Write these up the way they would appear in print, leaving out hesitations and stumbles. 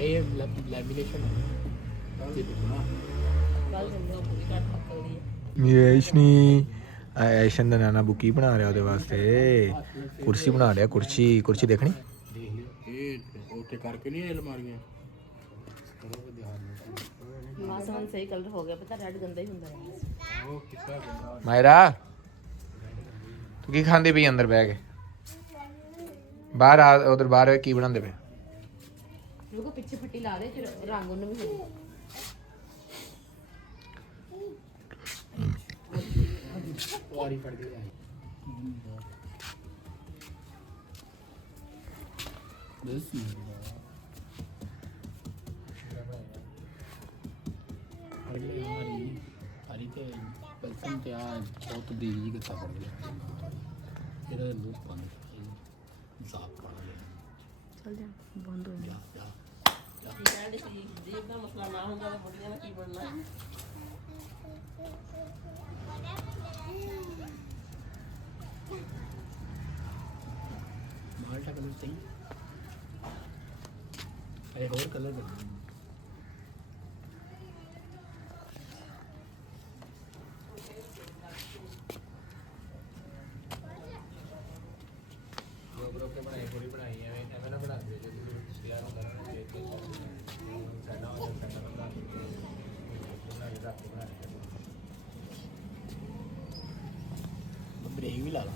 ਇਹ ਲੈਮੀਨੇਸ਼ਨ ਯਸ਼ਨੀ ਐਸ਼ਨ ਦਾ ਨਾਨਾ ਬੁੱਕੀ ਬਣਾ ਰਿਹਾ ਉਹਦੇ ਵਾਸਤੇ ਕੁਰਸੀ ਬਣਾ ਰਿਹਾ ਕੁਰਸੀ ਦੇਖਣੀ ਇਹ ਉੱਤੇ ਕਰਕੇ ਨਹੀਂ ਅਲਮਾਰੀਆਂ ਮਾਸਨ ਸਹੀ ਕਲਰ ਹੋ ਗਿਆ ਪਤਾ ਰੈਡ ਗੰਦਾ ਹੀ ਹੁੰਦਾ ਹੈ ਉਹ ਕਿੱਸਾ ਗੰਦਾ ਮਾਇਰਾ ਤੂੰ ਕੀ ਖਾਂਦੀ ਪਈ ਅੰਦਰ ਬਹਿ ਕੇ ਬਾਹਰ ਆ ਉਧਰ ਬਾਹਰ ਕੀ ਬਣਾਉਂਦੇ ਪਏ ਰੁਕੋ ਪਿੱਛੇ ਫੱਟੀ ਲਾ ਦੇ ਫਿਰ ਰੰਗ ਉਹਨੂੰ ਵੀ ਹੋ ਵਾਰੀ ਫੜ ਕੇ ਆਈ ਬਸ ਹਰੀ ਤੇ ਬਲਸਮ ਤੇ ਆ ਬਹੁਤ ਦੇਰੀ ਗੱਤਾ ਪੜ ਗਿਆ ਇਹਦਾ ਲੂਪ ਬੰਦ ਸਾਫ ਕਰ ਲਿਆ ਚੱਲ ਜਾ ਬੰਦ ਹੋ ਗਿਆ ਕਹਿੰਦੇ ਸੀ ਜੀਭ ਦਾ ਮਸਲਾ ਨਾ ਹੁੰਦਾ ਤਾਂ ਬੁੱਢੀਆਂ ਦਾ ਕੀ ਬਣਨਾ ਮਾਲਟਾ ਕਲਰ ਸਹੀ ਅਰੇ ਹੋਰ ਕਲਰ ਦੇ ਗਰੁੱਪ ਕੇ ਬਣਾਈ ਪੂਰੀ ਬਣਾਈ ਐਵੇਂ ਨਾ ਬਣਾ ਦੇ ਜੇ ਤੁਸੀਂ ਯਾਰ ਹੁੰਦਾ ਨਾ ਦੇਖ ਕੇ ਸਾਡਾ ਹੋ ਸਾਡਾ ਬੰਦਾ ਬਣਾ ਕੇ ਰੱਖ ਬਣਾ ਬ੍ਰੇਕ ਵੀ ਲਾ ਲਾ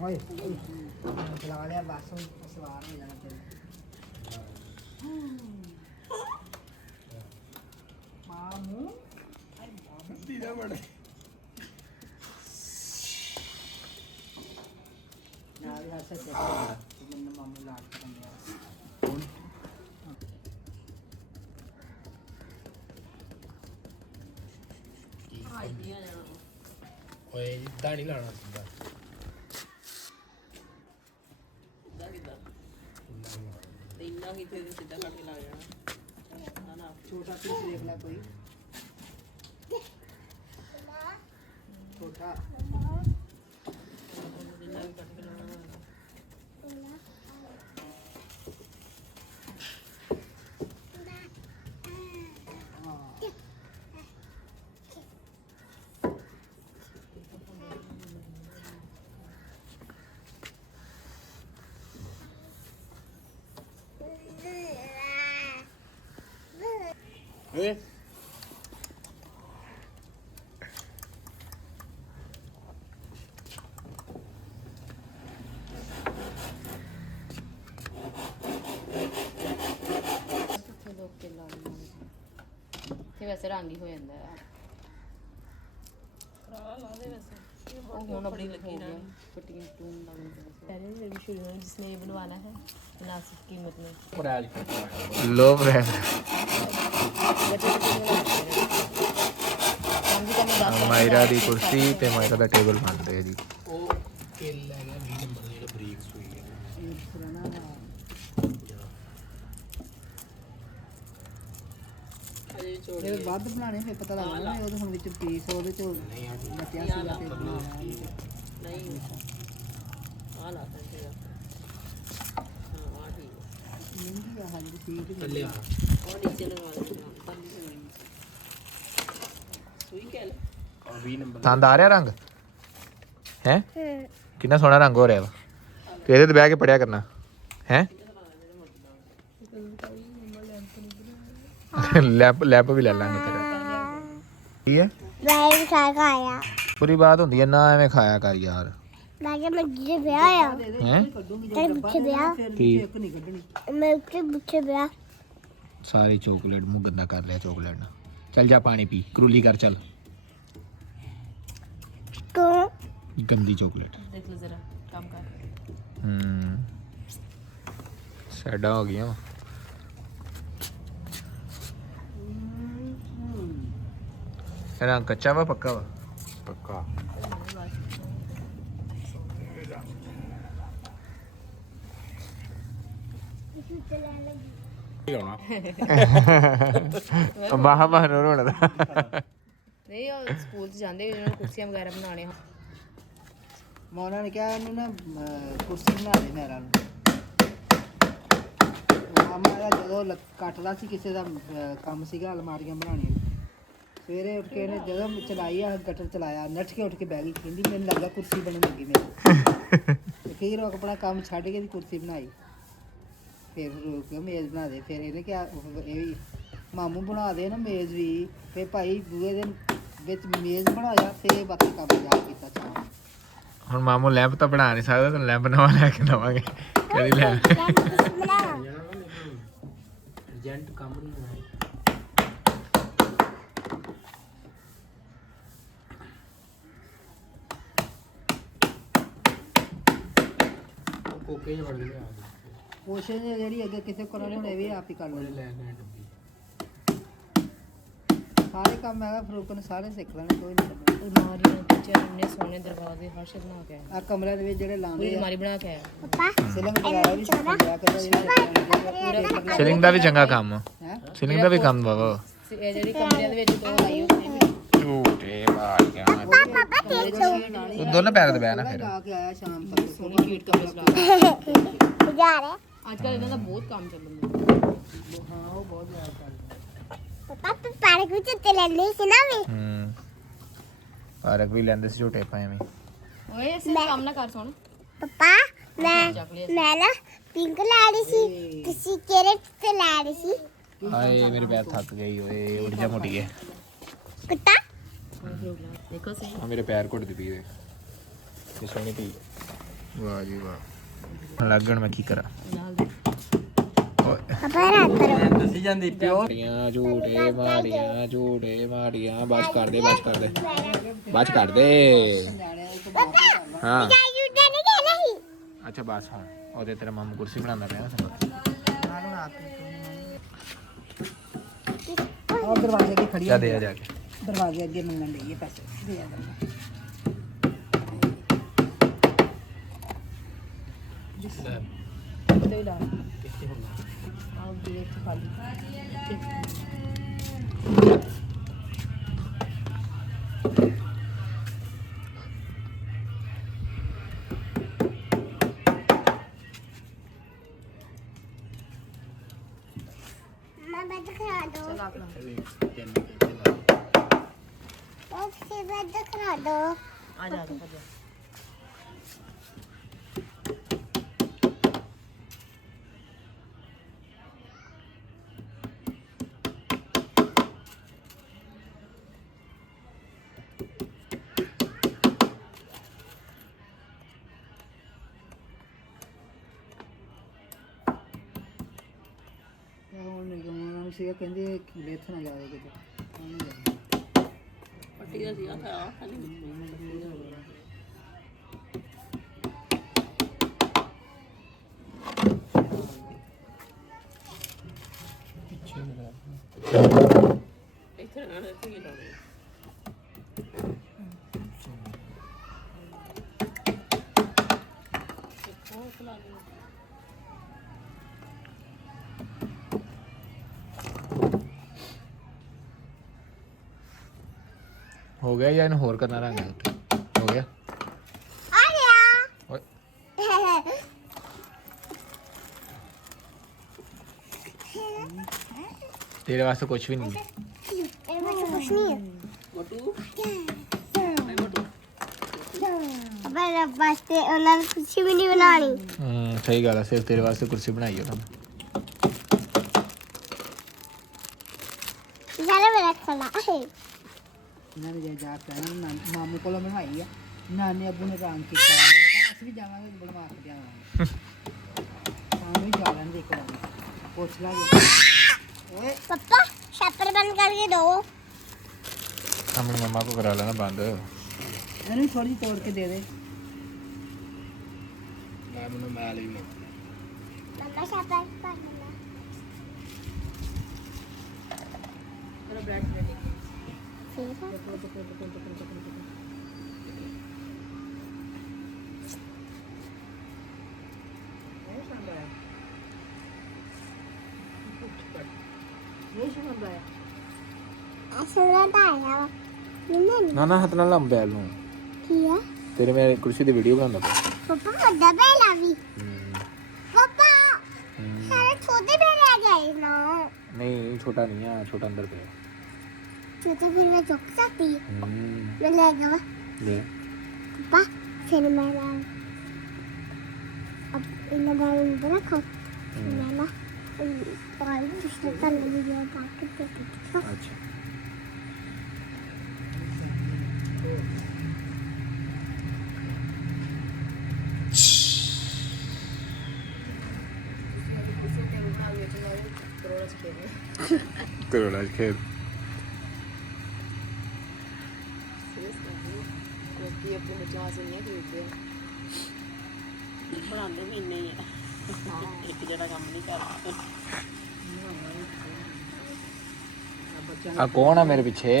ਓਏ ਚਲਾ ਲਿਆ ਬਸ ਹੁਣ ਸਵਾਰ ਹੋ ਜਾਣਾ ਤੇ ਮਾਮੂ ਦੀਦਾ ਬੜਾ ਨਾਲ ਹੀ ਹੱਸ ਕੇ ਮੈਨੂੰ ਮਾਮੂ ਲਾਡ ਕਰਨ ਦਿਆ ਓਏ ਇਦਾਂ ਨਹੀਂ ਲਾਣਾ ਸਿੱਧਾ ਤੇ ਇੰਨਾ ਕੀ ਫਿਰ ਸਿੱਧਾ ਕੱਟ ਕੇ ਲੱਗ ਜਾਣਾ ਨਾ ਨਾ ਛੋਟਾ ਪੀਸ ਦੇਖ ਲੈ ਕੋਈ ਛੋਟਾ ਜਿੰਨਾ ਵੀ ਕੱਟ ਕੇ ਲਾਉਣਾ ਓਏ ਕਿੱਥੇ ਲੋਕ ਕੇ ਲਾ ਤੇ ਵੈਸੇ ਰੰਗ ਹੀ ਹੋ ਜਾਂਦਾ ਹੈ ਕਰਾ ਲਾ ਦੇ ਵੈਸੇ ਉਹ ਹੁਣ ਆਪਣੀ ਲੱਗੀ ਨਾ ਫਟਿੰਗ ਟੂਨ लगने पहले मेरी शुरू में जिसने ये बनवाना है मुनासिब कीमत में ਪ੍ਰਾਈਜ਼ लो ब्रेड ਮਾਇਰਾ ਦੀ ਕੁਰਸੀ ਤੇ ਮਾਇਰਾ ਦਾ ਟੇਬਲ ਬਣ ਰਿਹਾ ਜੀ ਉਹ ਕਿੱਲ ਹੈਗਾ 20 ਨੰਬਰ ਦਾ ਜਿਹੜਾ ਬ੍ਰੇਕ ਸੂਈ ਹੈ ਇਹ ਪੁਰਾਣਾ ਅਜੇ ਚੋੜ ਜੇ ਵੱਧ ਬਣਾਣੇ ਫਿਰ ਪਤਾ ਲੱਗਦਾ ਨਾ ਉਹਦੇ ਹੁਣ ਵਿੱਚ ਪੀਸ ਉਹਦੇ ਚ ਬਚਿਆ ਸੀਗਾ ਤੇ ਬਣਾਇਆ ਨਹੀਂ ਆ ਲਾ ਸਕਦੇ ਆ ਹਾਂ ਆ ਠੀਕ ਮਹਿੰਗੀ ਆ ਹਾਂਜੀ ਠੀਕ ਹੈ ਥੱਲੇ ਆ ਉਹ ਨੀਚੇ ਲਗਾ ਦੇ ਸੂਈ ਕਹਿ ਔਰ 20 ਨੰਬਰ ਪਸੰਦ ਆ ਰਿਹਾ ਰੰਗ ਹੈ ਕਿੰਨਾ ਸੋਹਣਾ ਰੰਗ ਹੋ ਰਿਹਾ ਵਾ ਤੇ ਇਹਦੇ ਤੇ ਬਹਿ ਕੇ ਪੜਿਆ ਕਰਨਾ ਹੈ ਲੈਪ ਵੀ ਲੈ ਲਾਂਗੇ ਤੇਰਾ ਕੀ ਹੈ ਮੈਂ ਖਾਇਆ ਪੂਰੀ ਬਾਤ ਹੁੰਦੀ ਹੈ ਨਾ ਐਵੇਂ ਖਾਇਆ ਕਰ ਯਾਰ ਮੈਂ ਕਿਹਾ ਮੈਂ ਜਿੱਦੇ ਵਿਆਹ ਆ ਹੈ ਤੇ ਪਿੱਛੇ ਵਿਆਹ ਕੀ ਇੱਕ ਨਹੀਂ ਕੱਢਣੀ ਮੈਂ ਪਿੱਛੇ ਵਿਆਹ ਸਾਰੀ ਚੋਕਲੇਟ ਮੂੰਹ ਗੰਦਾ ਕਰ ਲਿਆ ਚੋਕਲੇਟ ਨਾਲ ਚੱਲ ਜਾ ਪਾਣੀ ਪੀ ਕਰੂਲੀ ਕਰ ਚੱਲ ਤੂੰ ਗੰਦੀ ਚੋਕਲੇਟ देख लो जरा काम कर ਸਾਡਾ ਹੋ ਗਿਆ ਰੰਗ ਕੱਚਾ ਵਾ ਪੱਕਾ ਵਾ ਪੱਕਾ ਮਾਹ ਮਾਹ ਰੋਣ ਦਾ ਨਹੀਂ ਉਹ ਸਕੂਲ 'ਚ ਜਾਂਦੇ ਜਿਹਨਾਂ ਨੂੰ ਕੁਰਸੀਆਂ ਵਗੈਰਾ ਬਣਾਉਣੇ ਹੋ ਮੌਨਾ ਨੇ ਕਿਹਾ ਇਹਨੂੰ ਨਾ ਕੁਰਸੀ ਬਣਾ ਦੇ ਮੈਰਾਂ ਨੂੰ ਕੰਮ ਆਇਆ ਜਦੋਂ ਕੱਟਦਾ ਸੀ ਕਿਸੇ ਦਾ ਕੰਮ ਸੀਗਾ ਅਲਮਾਰੀਆਂ ਬਣਾਉਣੀਆਂ। ਸਵੇਰੇ ਉੱਠ ਕੇ ਇਹਨੇ ਜਦੋਂ ਚਲਾਈ ਆ ਗਟਰ ਚਲਾਇਆ ਨੱਠ ਕੇ ਉੱਠ ਕੇ ਬਹਿ ਗਈ, ਕਹਿੰਦੀ ਮੈਨੂੰ ਲੱਗਾ ਕੁਰਸੀ ਬਣਨ ਲੱਗੀ ਮੇਰੀ। ਤੇ ਫਿਰ ਉਹ ਆਪਣਾ ਕੰਮ ਛੱਡ ਕੇ ਦੀ ਕੁਰਸੀ ਬਣਾਈ। ਫਿਰ ਰੋਕ ਕੇ ਮੇਜ਼ ਬਣਾ ਦੇ। ਫਿਰ ਇਹਨੇ ਕਿਹਾ ਇਹ ਵੀ ਮਾਮੂ ਬਣਾ ਦੇ ਨਾ ਮੇਜ਼ ਵੀ। ਫਿਰ ਭਾਈ ਬੂਹੇ ਦੇ ਵਿੱਚ ਮੇਜ਼ ਬਣਾਇਆ ਤੇ ਬਾਕੀ ਕੰਮ ਜਾ ਕੀਤਾ ਚਾਹ। ਹੁਣ ਮਾਮੂ ਲੈਂਪ ਤਾਂ ਬਣਾ ਨਹੀਂ ਸਕਦਾ, ਤਾਂ ਲੈਂਪ ਨਵਾਂ ਲੈ ਕੇ ਦਵਾਂਗੇ। ਕਦੀ ਲੈ ਏਜੰਟ ਕੰਮ ਨਹੀਂ ਹੋਣਾ। ਕੋਕੇ ਜਿਹਾ ਫੜ ਕੇ ਲਿਆ ਦੇ। ਕੋਸ਼ਿਸ਼ ਜਿਹੜੀ ਅੱਗੇ ਕਿਸੇ ਕੋਲ ਨਹੀਂ ਹੁਣ ਇਹ ਵੀ ਆਪ ਹੀ ਕਰ ਲੈਣੀ। ਲੈ ਕੇ ਡੱਬੀ ਸਾਰੇ ਕੰਮ ਹੈਗਾ ਫਰੂਕ ਨੇ ਸਾਰੇ ਸਿੱਖ ਲੈਣੇ, ਕੋਈ ਨਹੀਂ ਕਰਨਾ। ਅਲਮਾਰੀਆਂ ਕਿਚਨ ਇੰਨੇ ਸੋਹਣੇ ਦਰਵਾਜ਼ੇ ਫਰਸ਼ ਬਣਾ ਕੇ ਆਇਆ। ਆ ਕਮਰੇ ਦੇ ਵਿੱਚ ਜਿਹੜੇ ਪੂਰੀ ਲਾਉਂਦੇ ਆ ਅਲਮਾਰੀ ਬਣਾ ਕੇ ਆਇਆ। ਪਾਪਾ ਸਿਲੰਗ ਲਗਾਇਆ ਵੀ ਸਿੱਖਿਆ ਕਰਦਾ ਸੀਲਿੰਗ ਦਾ ਵੀ ਚੰਗਾ ਕੰਮ ਆ। ਹੈ। ਸੀਲਿੰਗ ਦਾ ਵੀ ਕੰਮ ਬਾਬਾ। ਇਹ ਜਿਹੜੀ ਕਮਰਿਆਂ ਦੇ ਵਿੱਚ ਦੋ ਲਾਈ ਉਹਨੇ ਝੂਟੇ ਮਾਰੀਆਂ ਤੂੰ ਦੋਨੋਂ ਪੈਰ ਤੇ ਬਹਿ ਨਾ ਫਿਰ। ਲਾ ਕੇ ਆਇਆ ਸ਼ਾਮ ਤੱਕ ਸੋਹਣੀ ਸ਼ੀਟ ਕਮਰੇ ਬਣਾ ਜਾ ਰਹੇ ਅੱਜ ਕੱਲ੍ਹ ਇਹਨਾਂ ਦਾ ਬਹੁਤ ਕੰਮ ਚੱਲਦਾ। ਹਾਂ ਉਹ ਬਹੁਤ ਜ਼ਿਆਦਾ ਚੱਲਦਾ। ਪਾਪਾ ਪਾਰਕ ਵਿੱਚ ਤੇ ਲੈਂਦੇ ਸੀ ਨਾ ਵੀ। ਪਾਰਕ ਵੀ ਲੈਂਦੇ ਸੀ ਝੂਟੇ ਪਾਏ ਵੀ। ਓਏ ਅਸੀਂ ਕੰਮ ਨਾ ਕਰ ਸੁਣ। ਪਾਪਾ ਮੈਂ ਨਾ ਪਿੰਕ ਲੈ ਰਹੀ ਸੀ, ਤੁਸੀਂ ਕਿਹੜੇ ਤੇ ਲੈ ਰਹੀ ਸੀ? ਹਾਏ ਮੇਰੇ ਪੈਰ ਥੱਕ ਗਈ ਓਏ, ਉੱਡ ਜਾ ਮੋਟੀਏ। ਕੁੱਤਾ ਦੇਖੋ ਸਹੀ ਆ ਮੇਰੇ ਪੈਰ ਘੁੱਟਦੀ ਪਈ ਓਏ। ਇਹ ਸੋਹਣੀ ਪਈ। ਵਾਹ ਜੀ ਵਾਹ। ਲੱਗਣ ਮੈਂ ਕੀ ਕਰਾਂ। ਨਾਲ ਦੇ ਓਏ ਪਾਪਾ ਰਾਤ ਕਰੋ। ਦੱਸੀ ਜਾਂਦੀ ਪਿਓ। ਮਾਰੀਆਂ ਝੂਟੇ ਮਾਰੀਆਂ ਝੂਟੇ ਮਾਰੀਆਂ। ਬਸ ਕਰ ਦੇ ਬਸ ਕਰ ਦੇ ਬਸ ਕਰ ਦੇ। ਹਾਂ ਜਾਈ ਉੱਡਾ ਨਹੀਂ ਗਿਆ ਨਹੀਂ। ਅੱਛਾ ਬਸ ਹੁਣ ਉਹਦੇ ਤੇਰਾ ਮਾਮੂ ਕੁਰਸੀ ਬਣਾਉਂਦਾ ਪਿਆ ਨਾ ਸੰਭਲ। ਨਾਲ ਹੁਣ ਆਪ ਉਹ ਦਰਵਾਜ਼ੇ ਅੱਗੇ ਖੜੀ ਜਾ ਦੇ ਆ ਜਾ ਕੇ। ਦਰਵਾਜ਼ੇ ਅੱਗੇ ਮੰਗਣ ਲਈ ਪੈਸੇ ਦੇ ਆ ਦਰਵਾਜ਼ੇ। ਤੇ ਲਾ ਆਹ ਦੇ ਖਾਲੀ ਮੈਂ ਬੈਠ ਖਾ ਦੋ। ਚਲ ਆਪ ਲਾ ਉਹ ਸੇ ਬੈਠ ਖਾ ਦੋ। ਆ ਜਾ ਆ ਜਾ। ਹੁਣ ਉਹਨਾਂ ਨੂੰ ਸੀਗਾ ਕਹਿੰਦੇ ਲੇਥ ਨਾ ਜਾਵੇ ਕਿਤੇ। ਉਹ ਨਹੀਂ ਜਾਣਾ। ਪੱਟੀ ਦਾ ਸੀਗਾ ਤਾਂ ਖਾਲੀ ਇੱਥੇ ਨਾ ਇੱਥੇ ਹੀ ਲਾਉਣੇ ਹੋ ਗਿਆ ਜਾਂ ਇਹਨੂੰ ਹੋਰ ਕਰਨਾ ਰੰਗ ਹੋ ਗਿਆ। ਆ ਗਿਆ। ਓਏ ਤੇਰੇ ਵਾਸਤੇ ਕੁਝ ਵੀ ਨਹੀਂ। ਇਹ ਬਸ ਕੁਛ ਨਹੀਂ ਹੈ। ਮੋਟੂ ਪਾਪਾ ਰੱਬ ਵਾਸਤੇ ਉਹਨਾਂ ਨੇ ਕੁਛ ਵੀ ਨਹੀਂ ਬਣਾਣੀ। ਸਹੀ ਗੱਲ ਹੈ। ਸਿਰਫ ਤੇਰੇ ਵਾਸਤੇ ਕੁਰਸੀ ਬਣਾਈ ਉਹਨਾਂ ਨੇ। ਸਾਰੇ ਮੇਰਾ ਖਾਣਾ ਹੈ। ਇਹਨਾਂ ਨੇ ਜਾ ਕੇ ਮਾਮੂ ਕੋਲੋਂ ਬਣਾਈ ਆ। ਨਾਨੇ ਅੱਬੂ ਨੇ ਰੰਗ ਕੀਤਾ। ਉਹਨਾਂ ਨੇ ਕਿਹਾ ਅਸੀਂ ਵੀ ਜਾਵਾਂਗੇ ਬਣਵਾ ਕੇ ਲਿਆਵਾਂਗੇ। ਸਾਨੂੰ ਵੀ ਜਾ ਲੈਣ ਦੇ ਇੱਕ ਵਾਰ ਪੁੱਛ ਲਾਂਗੇ। ਓਏ ਪਾਪਾ ਸ਼ਟਰ ਬੰਦ ਕਰਕੇ ਦੋ। ਆਪਣੀ ਮੰਮਾ ਕੋ ਕਰਾ ਲੈਣਾ ਬੰਦ। ਇਹਨੂੰ ਥੋੜੀ ਤੋੜ ਕੇ ਦੇ ਦੇ। ਮੈਂ ਮੈਨੂੰ ਮੈਲ ਵੀ ਮੋ ਪਾਪਾ ਸ਼ਟਰ ਬੰਦ ਚਲੋ ਬ੍ਰੈਡ ਰੈਡੀ ਅਸਲਾ ਤਾਂ ਆਇਆ ਨਹੀਂ ਨਾ ਨਾ ਹੱਥ ਨਾਲ ਲੰਮ ਬੈਲ ਨੂੰ। ਕੀ ਆ ਤੇਰੇ ਮੈਂ ਕੁਰਸੀ ਦੀ ਵੀਡੀਓ ਬਣਾਉਂਦਾ ਪਿਆ। ਪਾਪਾ ਵੱਡਾ ਬੈਲ ਆ ਵੀ ਪਾਪਾ ਸਾਰੇ ਛੋਟੇ ਬੈਲ ਆ नहीं छोटा नहीं है, छोटा अंदर पे है। छोटा फिर मैं चुक सकती हूँ। मैं ले जाऊँ ले पापा फिर मैं अब इन बालों में रखो मैं ना बाल पिछले साल वीडियो पाके देखी थी। अच्छा करोड़ा खेल कोकी अपने क्लास में नहीं खरीदते ਬਣਾਉਂਦੇ ਵੀ ਇੰਨੇ ਹੀ ਆ ਇੱਕ ਜਿਹੜਾ ਕੰਮ ਨਹੀਂ ਕਰਦਾ आ कौन है मेरे पीछे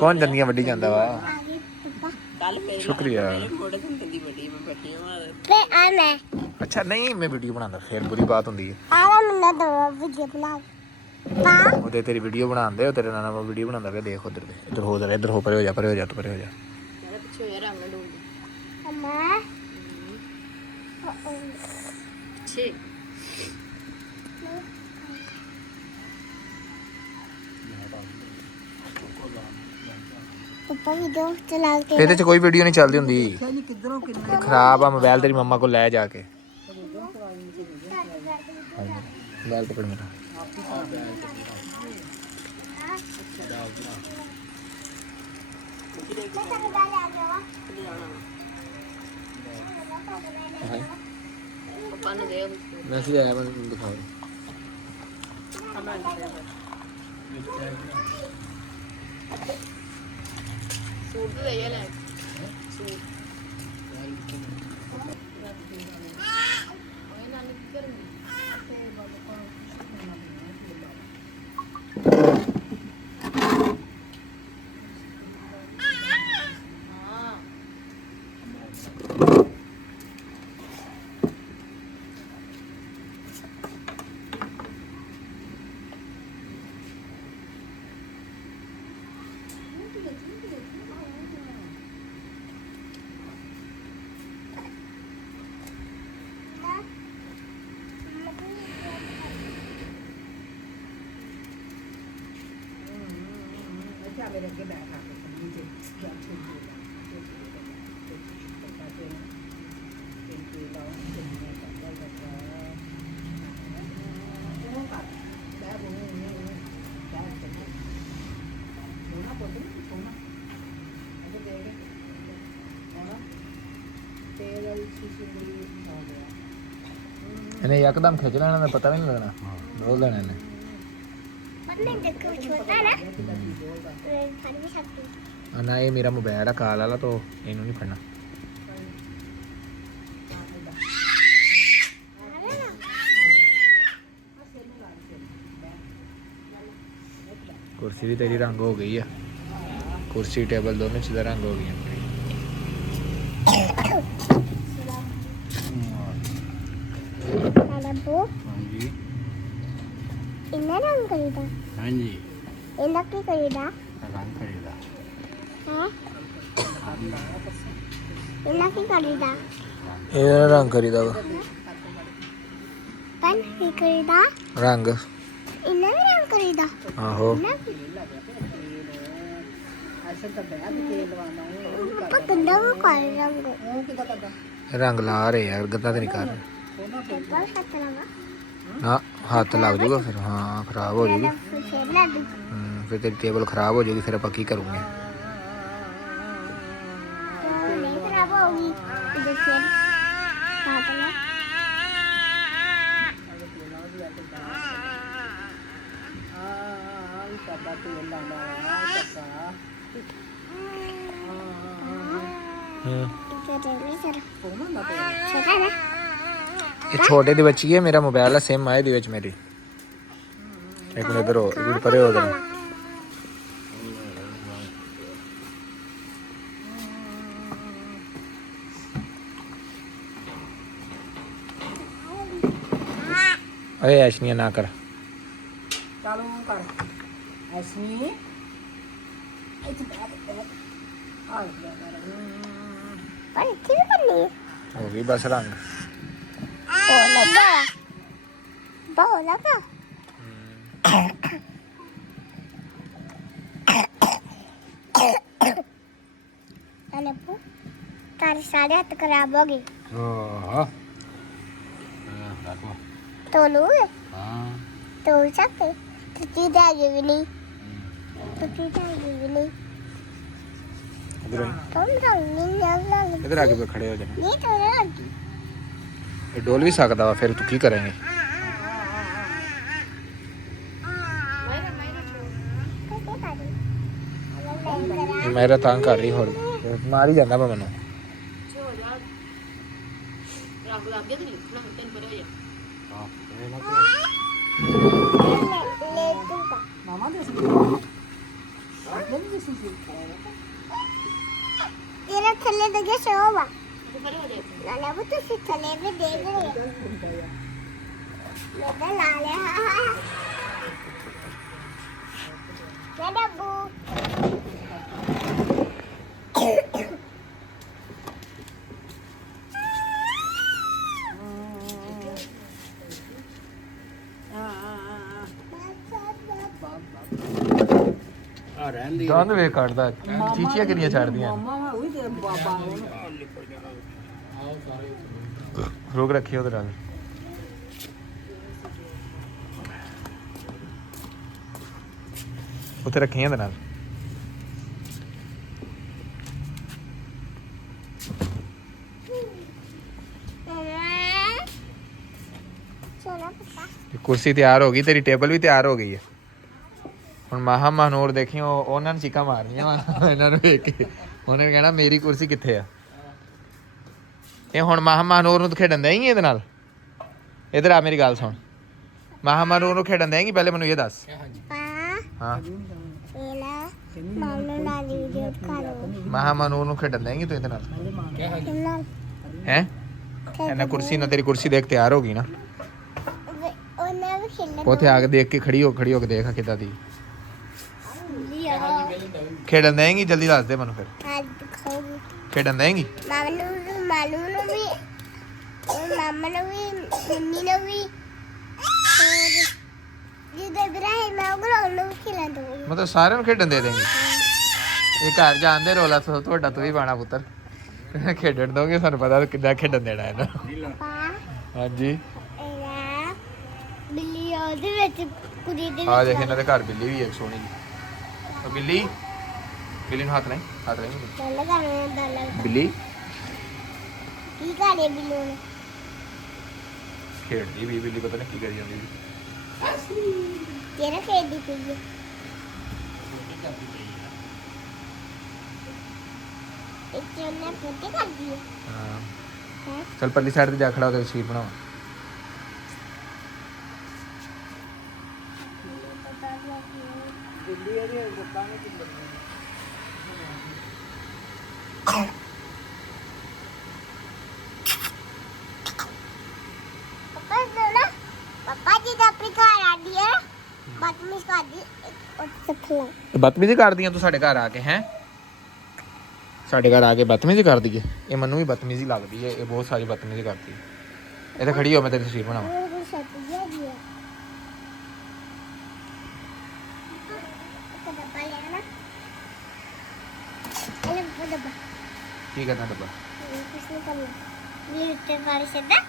कौन दंदियां वड्डी जांदा वा आगे पापा ਕੱਲ ਫੇਰ शुक्रिया ਮੇਰੇ ਮੋੜੇ ਤੋਂ ਦੰਦੀ ਵੱਡੀ ਮੈਂ ਬੱਠੀ ਮਾਰ पे आना अच्छा नहीं मैं वीडियो बनांदा फिर बुरी बात हुंदी है आरा मिलना दो वीडियो बना पा ओदे तेरी वीडियो बनांदे ओ तेरे नाना वीडियो बनांदा पे देख उधर दे इधर हो जरा इधर हो परे हो जा परे हो जा तू परे हो जा यार पीछे यार रंग डूब अम्मा पीछे पापा वीडियो चला के ਇਹਦੇ ਚ ਕੋਈ ਵੀਡੀਓ ਨਹੀਂ ਚੱਲਦੀ ਹੁੰਦੀ ਦੇਖਿਆ ਜੀ ਕਿੱਧਰੋਂ ਕਿੰਨਾ ਖਰਾਬ ਆ ਮੋਬਾਈਲ ਤੇਰੀ ਮੰਮਾ ਕੋਲ ਲੈ ਜਾ ਕੇ ਮੋਬਾਈਲ ਪਕੜ ਮੇਰਾ पापा ने दे मैसेज आया मैं दिखाओ सूट तो ले ले सूट ओए नानी की करेंगी हाँ ਅੱਛਾ ਮੇਰੇ ਅੱਗੇ ਬੈਠਾ ਕੇ ਨੀਚੇ ਜਾ ਕੇ ਇਹਨੇ ਯਕਦਮ ਖਿੱਚ ਲੈਣਾ ਤਾਂ ਪਤਾ ਵੀ ਨਹੀਂ ਲੱਗਣਾ ਰੋਲ ਲੈਣਾ ਇਹਨੇ पन्ने देखो छोटा ना फन भी सकती ਆ ਨਾ ਇਹ ਮੇਰਾ ਮੋਬਾਈਲ ਆ ਕਾਲ ਵਾਲਾ ਤਾਂ ਇਹਨੂੰ ਨਹੀਂ ਫੜਨਾ ਕੁਰਸੀ ਵੀ ਤੇਰੀ ਰੰਗ ਹੋ ਗਈ ਆ ਕੁਰਸੀ ਟੇਬਲ ਦੋਨੋਂ ਚ ਰੰਗ ਹੋ ਗਈਆਂ ada bu ਹਾਂਜੀ ini rang kerida ਹਾਂਜੀ ini ki kerida ਰੰਗ ਕਰੀਦਾ ha ini ki kerida ਇਹਦਾ ਰੰਗ ਕਰੀਦਾ ਵਾ pan ki kerida ਰੰਗ ini rang kerida ਆਹੋ ini ki ਅਸਲ ਤਾਂ ਬੈਗ ਤੇ ਲਵਾਉਣਾ ਉਹ papa ganda ko kar rang ਉਹ ਕਿਦਾਂ ਕਰਦਾ ਰੰਗ ਲਾ ਰਹੇ ਯਾਰ ਗੱਦਾ ਤੇ ਨਹੀਂ ਕਰ ਰਹੇ papa satu lama ਨਾ ਹੱਥ ਲੱਗ ਜਾਊਗਾ ਫਿਰ ਹਾਂ ਖਰਾਬ ਹੋ ਜਾਊਗੀ ada febla du ਫਿਰ ਤੇਰੀ ਟੇਬਲ ਖਰਾਬ ਹੋ ਜਾਊਗੀ ਫਿਰ ਆਪਾਂ ਕੀ ਕਰੂਗੇ नहीं खराब होगी इधर से पापा ने ਸਾਡਾ ਤੇਲ ਲਾਉਣਾ ਕੱਕਾ इधर नहीं सर ਕੋਮਾ ਨਾ ਤੇ छोटा ना ਇਹ ਛੋਟੇ ਦੇ ਵਿੱਚ ਹੀ ਹੈ ਮੇਰਾ ਮੋਬਾਈਲ ਹੈ ਸਿਮ ਆਏ ਦੇ ਵਿੱਚ ਮੇਰੀ ਇੱਕ ਮਿੰਟ ਇਧਰ ਹੋ ਇੱਕ ਮਿੰਟ ਪਰੇ ਹੋ ਇਧਰ ਓਏ ਐਸ਼ਨੀਆਂ ਨਾ ਕਰ ਚਾਲੂ ਕਰ ਐਸਨੀ ਇੱਥੇ ਬੈਠ ਆ ਗਿਆ पर किस करनी ਹੋ ਗਈ ਬਸ ਰੰਗ बोला बोला का अरे पू तारे सारे हाथ खराब हो गए हाँ रखो तो लू हाँ तो सकते तो चीज आगे भी नहीं तो चीज आगे भी नहीं इधर तुम रंग इधर आके खड़े हो जाए नहीं तो रंग ये डोल भी सकता वा फिर तू की करेंगे मेरा तंग कर रही होर मार ही जाता मैं मैनू ਰੱਖ ਲੱਗ ਗਿਆ ਤੇ ਨਹੀਂ ਨਾ ਤੈਨੂੰ ਪਰੇ ਹੋ ਜਾ ले दूंगा ਮਾਮਾ ਦੇ ਸੀ तेरा थल्ले लगे सोवा ਤੂੰ ਪਰੇ ਹੋ ਜਾ लाला वो तो सिर्फ थल्ले में देख रहे हैं मैं तो लाले मैं डब्बू आ रहन दी ਦੰਦ ਵੇ ਕੱਢਦਾ ਚੀਚੀਆਂ ਕਿੰਨੀਆਂ ਛੱਡਦੀਆਂ ਮਾਮਾ ਵਾ ਉਹੀ ਤੇ ਬਾਬਾ ਰੋਕ ਰੱਖੀ ਉਹਦੇ ਨਾਲ ਉੱਥੇ ਰੱਖੀਆਂ ਇਹਦੇ ਨਾਲ सोना पता ਕੁਰਸੀ ਤਿਆਰ ਹੋ ਗਈ ਤੇਰੀ ਟੇਬਲ ਵੀ ਤਿਆਰ ਹੋ ਗਈ ਹੈ ਹੁਣ ਮਾਹਾ ਮਹਨੂਰ ਦੇਖੀ ਉਹਨਾਂ ਨੇ ਚੀਕਾਂ ਮਾਰਨੀਆਂ ਵਾ ਇਹਨਾਂ ਨੂੰ ਵੇਖ ਕੇ ਉਹਨੇ ਕਹਿਣਾ ਮੇਰੀ ਕੁਰਸੀ ਕਿੱਥੇ ਆ ਇਹ ਹੁਣ ਮਾਹਾ ਮਹਨੂਰ ਨੂੰ ਖੇਡਣ ਦੇਂਗੀ ਇਹਦੇ ਨਾਲ ਇਧਰ ਆ ਮੇਰੀ ਗੱਲ ਸੁਣ ਮਾਹਾ ਮਹਨੂਰ ਨੂੰ ਖੇਡਣ ਦੇਂਗੀ ਪਹਿਲੇ ਮੈਨੂੰ ਇਹ ਦੱਸ ਹਾਂ एला मामू नाली वीडियो करो ਮਾਹਾ ਮਹਨੂਰ ਨੂੰ ਖੇਡਣ ਦੇਂਗੀ ਤੂੰ ਇਹਦੇ ਨਾਲ खेलना ਹੈ ਇਹਨਾਂ ਕੁਰਸੀ ਨਾ ਤੇਰੀ ਕੁਰਸੀ ਦੇਖ ਤਿਆਰ ਹੋ ਗਈ ਨਾ ओने भी खेलना ਉੱਥੇ ਆ ਕੇ ਦੇਖ ਕੇ ਖੜੀ ਹੋ ਕੇ ਦੇਖ ਕਿੱਦਾਂ ਦੀ लिया ਖੇਡਣ ਦੇਂਗੀ ਜਲਦੀ ਦੱਸ ਦੇ ਮੈਨੂੰ ਫਿਰ आज दिखाऊंगी ਖੇਡਣ ਦੇਂਗੀ मालू ने भी मामा ने भी मम्मी ने भी और जिधर इब्राहिम है उधर उन्हें भी खिला दूंगी ਮਤਲਬ ਸਾਰਿਆਂ ਨੂੰ ਖੇਡਣ ਦੇ ਦੇਂਗੀ ਇਹ ਘਰ ਜਾਂਦੇ ਰੋਲਾ ਤੁਹਾਡਾ ਤੂੰ ਵੀ ਪਾਣਾ ਪੁੱਤਰ ਖੇਡਣ ਦੋਗੇ ਸਾਨੂੰ ਪਤਾ ਕਿੱਦਾਂ ਖੇਡਣ ਦੇਣਾ ਇਹਨਾਂ पापा ਹਾਂਜੀ एला बिल्ली ਉਹਦੇ ਵਿੱਚ ਕੁੜੀ ਦੇ ਆ ਦੇਖ ਇਹਨਾਂ ਦੇ ਘਰ ਬਿੱਲੀ ਵੀ ਹੈ ਸੋਹਣੀ ਜੀ ਉਹ ਬਿੱਲੀ ਬਿੱਲੀ ਨੂੰ ਹੱਥ ਨਹੀਂ ਦਲ ਕਰਨੇ ਦਲ ਬਿੱਲੀ ਕੀ ਕਰੇ ਬਿੱਲੂ ਨੇ ਖੇਡਦੀ ਵੀ ਬਿੱਲੀ ਪਤਾ ਨਹੀਂ ਕੀ ਕਰੀ ਜਾਂਦੀ ਵੀ ਤੇਰਾ ਖੇਡਦੀ ਪਈ ਹੈ ਇੱਕ ਉਹਨੇ ਫੋਟੋ ਕਰਦੀ ਹੈ ਹਾਂ ਚੱਲ ਪਰਲੀ ਸਾਈਡ ਤੇ ਜਾ ਖੜਾ ਹੋ ਕੇ ਤਸਵੀਰ ਬਣਾਵਾ ਦਿੱਲੀ ਇਹਦੇ ਗੁੱਪਾਂ ਵਿੱਚ ਪਾਪਾ ਨਾ ਪਾਪਾ ਜੀ ਦਾ ਆਪਣੀ ਘਰ ਆਦੀ ਹੈ ਬਦਤਮੀਜ਼ ਕਰਦੀ ਉਹ ਸਖਲਾ ਬਦਤਮੀਜ਼ੀ ਕਰਦੀਆਂ ਤੂੰ ਸਾਡੇ ਘਰ ਆ ਕੇ ਹੈ ਸਾਡੇ ਘਰ ਆ ਕੇ ਬਦਤਮੀਜ਼ੀ ਕਰਦੀ ਹੈ ਇਹ ਮੈਨੂੰ ਵੀ ਬਦਤਮੀਜ਼ੀ ਲੱਗਦੀ ਹੈ ਇਹ ਬਹੁਤ ਸਾਰੀ ਬਦਤਮੀਜ਼ੀ ਕਰਦੀ ਹੈ ਇੱਥੇ ਖੜੀ ਹੋ ਮੈਂ ਤੇਰੀ ਤਸਵੀਰ ਬਣਾਵਾਂ ਉਹ ਵੀ ਸੱਤ ਜੀ ਹੈ ਉਹ ਡੱਬਾ ਲੈਣਾ ਇਹ ਉਹ ਡੱਬਾ ਕੀ ਕਰਨਾ ਡੱਬਾ ਕੁਛ ਨਹੀਂ ਕਰਨਾ ਵੀ ਉੱਤੇ ਬਾਰਿਸ਼ ਦਾ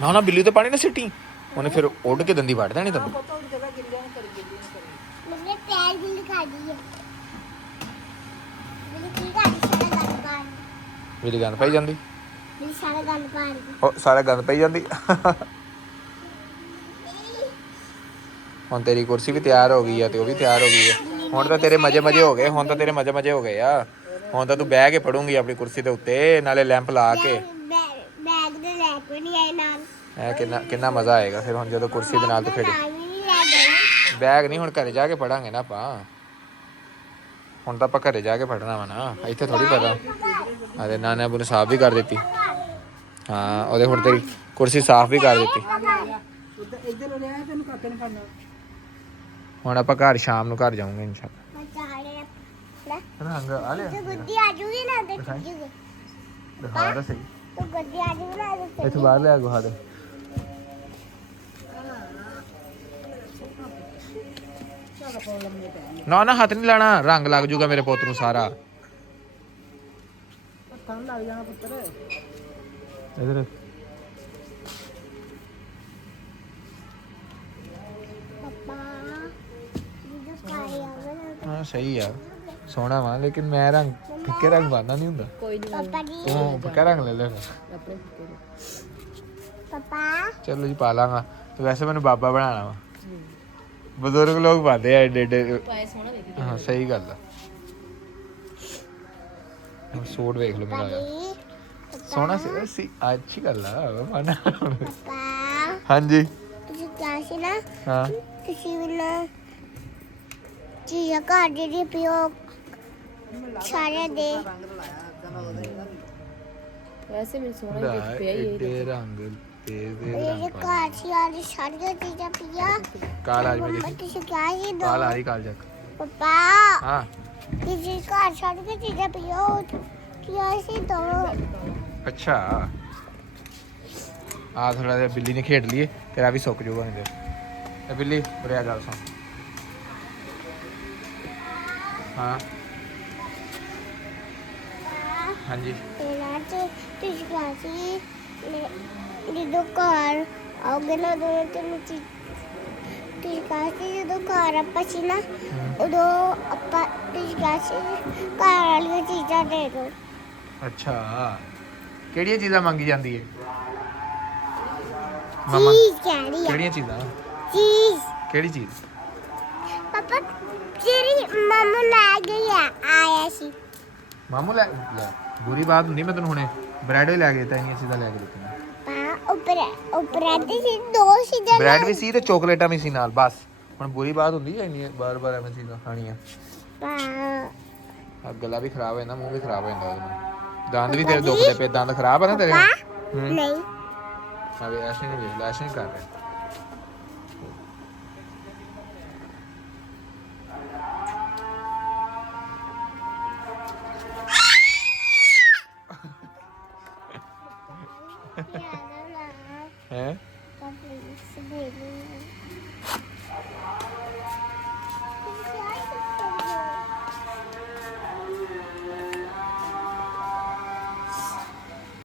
ਨਾ ਨਾ ਬਿੱਲੀ ਤੇ ਪਾਣੀ ਨਾ ਸਿੱਟੀ ਉਹਨੇ ਫਿਰ ਉੱਡ ਕੇ ਦੰਦੀ ਵੜ ਦੇਣੀ ਤੈਨੂੰ ਪਤਾ ਉਹਦੀ ਜਗ੍ਹਾ ਗਿੱਲੀਆਂ ਨਹੀਂ ਕਰੀ ਗਿੱਲੀ ਨਹੀਂ ਕਰੀ मैंने पैर भी लिखा दिए मैंने की गाड़ी सारा गंद पार ਮੇਰੀ ਗੰਦ ਪਈ ਜਾਂਦੀ मेरी सारा गंद पार ਉਹ ਸਾਰਾ ਗੰਦ ਪਈ ਜਾਂਦੀ ਹੁਣ ਤੇਰੀ ਕੁਰਸੀ ਵੀ ਤਿਆਰ ਹੋ ਗਈ ਆ ਤੇ ਉਹ ਵੀ ਤਿਆਰ ਹੋ ਗਈ ਆ ਹੁਣ ਤਾਂ ਤੇਰੇ ਮਜ਼ੇ ਹੋ ਗਏ ਹੁਣ ਤਾਂ ਤੇਰੇ ਮਜ਼ੇ ਹੋ ਗਏ ਆ ਹੁਣ ਤਾਂ ਤੂੰ ਬਹਿ ਕੇ ਪੜੂੰਗੀ ਆਪਣੀ ਕੁਰਸੀ ਦੇ ਉੱਤੇ ਨਾਲੇ ਲੈਂਪ ਲਾ ਕੇ बैग दे लैक भी नहीं आए नाल ਐ ਕਿੰਨਾ ਮਜ਼ਾ ਆਏਗਾ ਫਿਰ ਹੁਣ ਜਦੋਂ ਕੁਰਸੀ ਦੇ ਨਾਲ ਤੂੰ ਖੇਡੇ नाल भी नहीं ले गए ਬੈਗ ਨਹੀਂ ਹੁਣ ਘਰੇ ਜਾ ਕੇ ਪੜਾਂਗੇ ਨਾ ਆਪਾਂ ਹੁਣ ਤਾਂ ਆਪਾਂ ਘਰੇ ਜਾ ਕੇ ਪੜਨਾ ਵਾ ਨਾ ਇੱਥੇ ਥੋੜੀ ਪਤਾ ਆਦੇ ਨਾਨਾ ਬੁਨ ਸਾਫ ਵੀ ਕਰ ਦਿੱਤੀ ਹਾਂ ਉਹਦੇ ਹੁਣ ਤੇਰੀ ਕੁਰਸੀ ਸਾਫ ਵੀ ਕਰ ਦਿੱਤੀ ਉੱਧਰ ਇੱਧਰ ਲੈ ਆਇਆ ਤੈਨੂੰ ਕਾਕੇ ਨੇ ਕਰਨਾ ਹੁਣ ਆਪਾਂ ਘਰ ਸ਼ਾਮ ਨੂੰ ਘਰ ਜਾਵਾਂਗੇ ਇਨਸ਼ਾਅੱਲਾ मैं चाह रहे ले ਰੰਗ ਆ ਲਿਆ तो गुड्डी आ जाऊंगी ना देख जूगे ਦਿਖਾ ਤਾਂ ਸਹੀ तो गुड्डी आ जाऊंगी ना देख ਇੱਥੇ ਬਾਹਰ ਲਿਆ ਗੁਹਾ ਦੇ ਆਪਾਂ ਲੰਮੇ ਪੈ ਗਏ ਨਾ ਨਾ ਹੱਥ ਨਹੀਂ ਲਾਣਾ, ਰੰਗ ਲੱਗ ਜੂਗਾ ਮੇਰੇ ਪੁੱਤ ਨੂੰ ਸਾਰਾ। ਹੱਥਾਂ ਨੂੰ ਲੱਗ ਜਾਣਾ ਪੁੱਤਰ। ਇਧਰ ਪਾਪਾ ਜਿਹਦਾ ਪਾਇਆ ਵਾ ਹਾਂ ਸਹੀ ਆ, ਸੋਹਣਾ ਵਾ, ਲੇਕਿਨ ਮੈਂ ਰੰਗ ਫਿੱਕੇ ਰੰਗ ਪਾਣਾ ਨਹੀਂ ਹੁੰਦਾ। ਕੋਈ ਨਹੀਂ ਪਾਪਾ ਜੀ ਤੂੰ ਫਿੱਕਾ ਰੰਗ ਲੈ ਲੈਣਾ। ਆਪਣੇ ਫਿੱਕੇ ਨੂੰ। ਪਾਪਾ ਚਲੋ ਜੀ ਪਾ ਲਾਂਗਾ। ਤੇ ਵੈਸੇ ਮੈਨੂੰ ਬਾਬਾ ਬਣਾਉਣਾ ਵਾ, ਬਜ਼ੁਰਗ ਲੋਕ ਪਾਉਂਦੇ ਆ ਏਡੇ ਏਡੇ। ਪਾਏ ਸੋਹਣਾ ਵੇਖੀ ਹਾਂ ਸਹੀ ਗੱਲ ਆ। ਹੁਣ ਸੂਟ ਵੇਖ ਲਓ ਮੇਰਾ ਆਇਆ। ਜੀ ਸੋਹਣਾ ਸੀ ਅੱਛੀ ਗੱਲ ਆ ਮਨਾ। ਪਾਪਾ ਹਾਂਜੀ ਤੁਸੀਂ ਕਿਹਾ ਸੀ ਨਾ ਹਾਂ ਤੁਸੀਂ ਮੈਨੂੰ ਚੀਜ਼ਾਂ ਘਰ ਦੇ ਪਿਓ ਸਾਰੇ ਦੇ ਰੰਗ ਲਾਇਆ ਅੱਗਾ ਮੈਂ ਉਹਦਾ ਇਹਦਾ ਵੀ। ਵੈਸੇ ਮੈਨੂੰ ਸੋਹਣਾ ਹੀ ਦੇਖ ਪਿਆ ਹੀ ਏਡੇ ਰੰਗ ਤੇਜ਼ ਦੇ ਮੇਰੇ ਰੰਗ ਘਰ ਸੀ ਸਾਰੀਆਂ ਚੀਜ਼ਾਂ ਪਈਆਂ ਕਾਲ ਆ ਰਹੀ ਮੰਮਾ ਮੇਰੀ ਤੁਸੀਂ ਕਿਹਾ ਸੀ ਦੋ ਕਾਲ ਆ ਰਹੀ ਕਾਲ ਜੱਕ ਪਾਪਾ ਹਾਂ ਤੁਸੀਂ ਘਰ ਸਾਰੀਆਂ ਚੀਜ਼ਾਂ ਪਈਆਂ ਕਿਹਾ ਸੀ ਦੋ ਅੱਛਾ ਆ ਥੋੜਾ ਜਿਹਾ ਬਿੱਲੀ ਨੇ ਖੇਡ ਲਈਏ, ਤੇਰਾ ਵੀ ਸੁੱਕ ਜਾਊਗਾ ਨਹੀਂ ਤੇ ਬਿੱਲੀ ਉਰੇ ਆ ਗੱਲ ਸੁਣ। ਹਾਂ ਹਾਂਜੀ ਤੇਰਾ ਤੇ ਤੁਸੀਂ ਕਿਹਾ ਸੀ ਜਦੋਂ ਘਰ ਆਓਗੇ ਨਾ ਉਦੋਂ ਤੈਨੂੰ ਤੁਸੀਂ ਕਿਹਾ ਸੀ ਜਦੋਂ ਘਰ ਆਪਾਂ ਸੀ ਨਾ ਉਦੋਂ ਆਪਾਂ ਤੁਸੀਂ ਕਿਹਾ ਸੀ ਘਰ ਵਾਲੀਆਂ ਚੀਜ਼ਾਂ ਦੇ ਦਿਓ। ਅੱਛਾ ਕਿਹੜੀਆਂ ਚੀਜ਼ਾਂ ਮੰਗੀ ਜਾਂਦੀ ਹੈ ਮਮਾ? ਚੀਜ਼ ਕਹਿਣੀ ਆ ਕਿਹੜੀਆਂ ਚੀਜ਼ਾਂ? ਚੀਜ਼ ਕਿਹੜੀ ਚੀਜ਼? ਪਾਪਾ ਜਿਹੜੀ ਮੰਮਾ ਲੈ ਗਈ ਆ ਆਇਆ ਸੀ ਮਾਮੂ ਲੈ ਬੁਰੀ ਬਾਤ ਹੁੰਦੀ, ਮੈਂ ਤੈਨੂੰ ਹੁਣੇ ਬ੍ਰੈਡ ਵੀ ਲੈ ਕੇ ਦਿੱਤਾ, ਇੰਨੀਆਂ ਚੀਜ਼ਾਂ ਲੈ ਕੇ ਦਿੱਤੀਆਂ। ਪਾ ਉੱਪਰ ਦੇ ਸੀ ਦੋ ਸੀ ਜਗ੍ਹਾ ਬ੍ਰੈਡ ਵੀ ਸੀ ਤੇ ਚੋਕਲੇਟਾਂ ਵੀ ਸੀ ਨਾਲ, ਬਸ ਹੁਣ ਬੁਰੀ ਬਾਤ ਹੁੰਦੀ ਹੈ ਇੰਨੀ ਬਾਰ-ਬਾਰ ਐਵੇਂ ਚੀਜ਼ਾਂ ਖਾਣੀਆਂ। ਪਾ ਆ ਗਲਾ ਵੀ ਖਰਾਬ ਹੋ ਜਾਂਦਾ, ਮੂੰਹ ਵੀ ਖਰਾਬ ਹੋ ਜਾਂਦਾ ਉਹਦੇ ਨਾਲ। ਦੰਦ ਵੀ ਤੇਰੇ ਦੁਖਦੇ ਪਏ, ਦੰਦ ਖਰਾਬ ਆ ਨਾ ਤੇਰੇ? ਨਹੀਂ ਆ ਵੇ ਐਸੇ ਨਹੀਂ ਵੇਖ ਲੈ, ਐਸੇ ਨਹੀਂ ਕਰ ਰਿਹਾ। ਹੈ